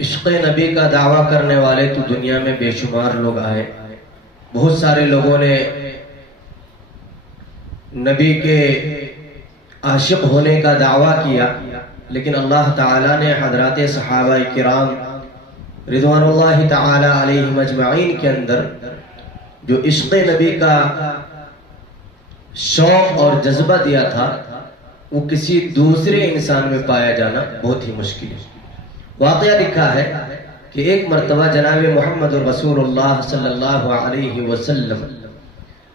عشق نبی کا دعویٰ کرنے والے تو دنیا میں بے شمار لوگ آئے. بہت سارے لوگوں نے نبی کے عاشق ہونے کا دعویٰ کیا، لیکن اللہ تعالیٰ نے حضرات صحابہ کرام رضوان اللہ تعالی علیہم اجمعین کے اندر جو عشق نبی کا شوق اور جذبہ دیا تھا وہ کسی دوسرے انسان میں پایا جانا بہت ہی مشکل ہے. واقعہ لکھا ہے کہ ایک مرتبہ جناب محمد رسول اللہ صلی اللہ علیہ وسلم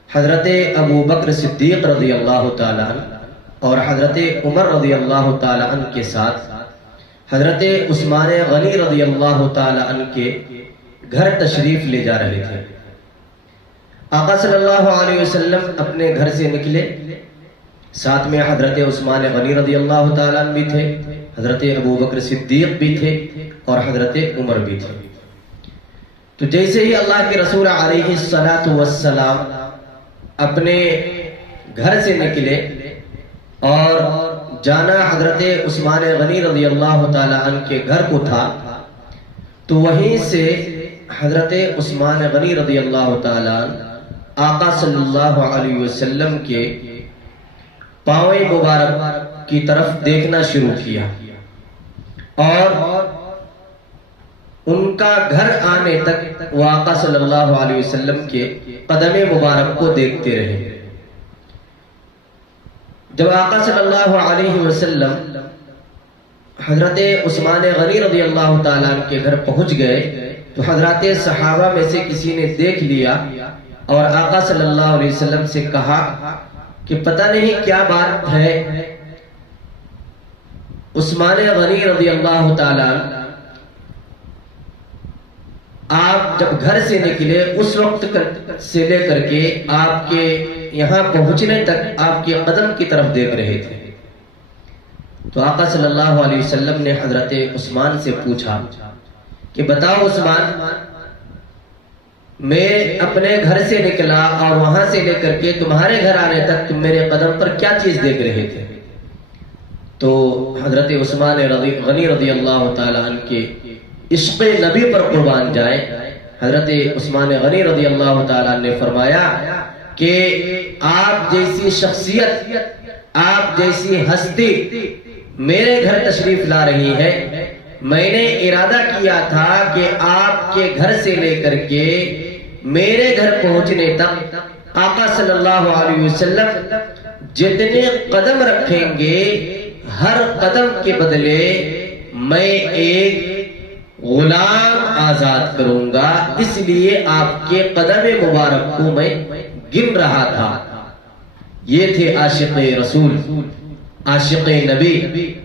حضرت ابو بکر صدیق رضی اللہ تعالیٰ عنہ اور حضرت عمر رضی اللہ تعالیٰ عنہ کے ساتھ حضرت عثمان غنی رضی اللہ تعالیٰ عنہ کے گھر تشریف لے جا رہے تھے. آقا صلی اللہ علیہ وسلم اپنے گھر سے نکلے، ساتھ میں حضرت عثمان غنی رضی اللہ تعالیٰ عنہ بھی تھے، حضرت ابو بکر صدیق بھی تھے اور حضرت عمر بھی تھے. تو جیسے ہی اللہ کے رسول علیہ الصلاۃ والسلام اپنے گھر سے نکلے اور جانا حضرت عثمان غنی رضی اللہ تعالیٰ عنہ کے گھر کو تھا، تو وہیں سے حضرت عثمان غنی رضی اللہ تعالیٰ عنہ آقا صلی اللہ علیہ وسلم کے پاؤں مبارک کی طرف دیکھنا شروع کیا اور ان کا گھر آنے تک وہ آقا صلی اللہ علیہ وسلم کے قدم مبارک کو دیکھتے رہے. جب آقا صلی اللہ علیہ وسلم حضرت عثمان غنی رضی اللہ تعالیٰ عنہ کے گھر پہنچ گئے تو حضرات صحابہ میں سے کسی نے دیکھ لیا اور آقا صلی اللہ علیہ وسلم سے کہا کہ پتہ نہیں کیا بات ہے، عثمان غنی رضی اللہ تعالیٰ عنہ آپ جب گھر سے نکلے اس وقت سے لے کر کے آپ کے یہاں پہنچنے تک آپ کے قدم کی طرف دیکھ رہے تھے. تو آقا صلی اللہ علیہ وسلم نے حضرت عثمان سے پوچھا کہ بتاؤ عثمان، میں اپنے گھر سے نکلا اور وہاں سے لے کر کے تمہارے گھر آنے تک تم میرے قدم پر کیا چیز دیکھ رہے تھے؟ تو حضرت عثمان غنی رضی اللہ تعالیٰ عنہ کے عشق نبی پر قربان جائے، حضرت عثمان غنی رضی اللہ تعالیٰ نے فرمایا کہ آپ جیسی شخصیت، آپ جیسی ہستی میرے گھر تشریف لا رہی ہے، میں نے ارادہ کیا تھا کہ آپ کے گھر سے لے کر کے میرے گھر پہنچنے تک آقا صلی اللہ علیہ وسلم جتنے قدم رکھیں گے ہر قدم کے بدلے میں ایک غلام آزاد کروں گا، اس لیے آپ کے قدم مبارک کو میں گن رہا تھا. یہ تھے عاشق رسول، عاشق نبی.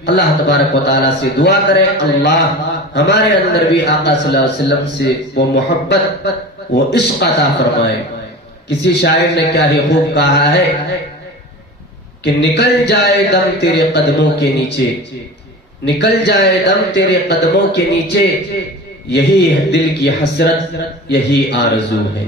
اللہ تبارک و تعالیٰ سے دعا کرے اللہ ہمارے اندر بھی آقا صلی اللہ علیہ وسلم سے وہ محبت، وہ عشق عطا فرمائے. کسی شاعر نے کیا ہی خوب کہا ہے کہ نکل جائے دم تیرے قدموں کے نیچے، نکل جائے دم تیرے قدموں کے نیچے، یہی ہے دل کی حسرت، یہی آرزو ہے.